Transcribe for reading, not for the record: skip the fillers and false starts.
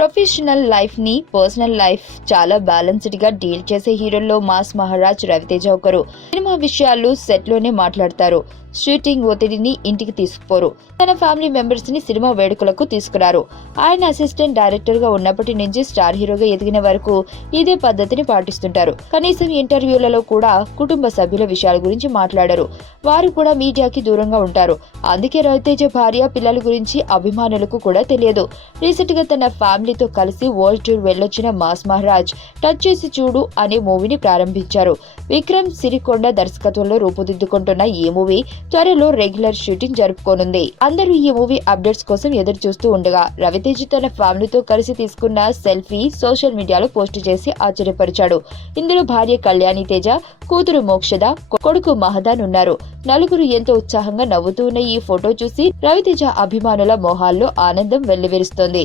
Professional life ని personal life చాలా balanced గా డీల్ చేసే హీరోల్లో మాస్ మహారాజ్ రవితేజ ఒకరు. సినిమా విషయాలు సెట్ లోనే మాట్లాడతారు. షూటింగ్ ఒత్తిడిని ఇంటికి తీసుకుపోరు. తన ఫ్యామిలీ మెంబర్స్ ని సినిమా వేడుకలకు తీసుకురారు. ఆయన అసిస్టెంట్ డైరెక్టర్ గా ఉన్నప్పటి నుంచి స్టార్ హీరోగా ఎదిగిన వరకు ఇదే పద్ధతిని పాటిస్తుంటారు. కనీసం ఇంటర్వ్యూలలో కూడా కుటుంబ సభ్యుల విషయాల గురించి మాట్లాడరు. వారు కూడా మీడియాకి దూరంగా ఉంటారు. అందుకే రవితేజ భార్య పిల్లల గురించి అభిమానులకు కూడా తెలియదు. రీసెంట్ గా తన ఫ్యామిలీతో కలిసి వరల్డ్ టూర్ వెళ్ళొచ్చిన మాస్ మహారాజ్ టచ్ చేసి చూడు అనే మూవీని ప్రారంభించారు. విక్రమ్ సిరికొండ దర్శకత్వంలో రూపుదిద్దుకుంటున్న ఈ మూవీ త్వరలో రెగ్యులర్ షూటింగ్ జరుపుకోనుంది. అందరూ ఈ మూవీ అప్డేట్స్ కోసం ఎదురు చూస్తూ ఉండగా రవితేజ తన ఫ్యామిలీతో కలిసి తీసుకున్న సెల్ఫీ సోషల్ మీడియాలో పోస్ట్ చేసి ఆశ్చర్యపరిచాడు. ఇందులో భార్య కళ్యాణి తేజ, కూతురు మోక్షద, కొడుకు మహదాన్ ఉన్నారు. నలుగురు ఎంతో ఉత్సాహంగా నవ్వుతూ ఉన్న ఈ ఫోటో చూసి రవితేజ అభిమానుల మొహాల్లో ఆనందం వెల్లివిరుస్తోంది.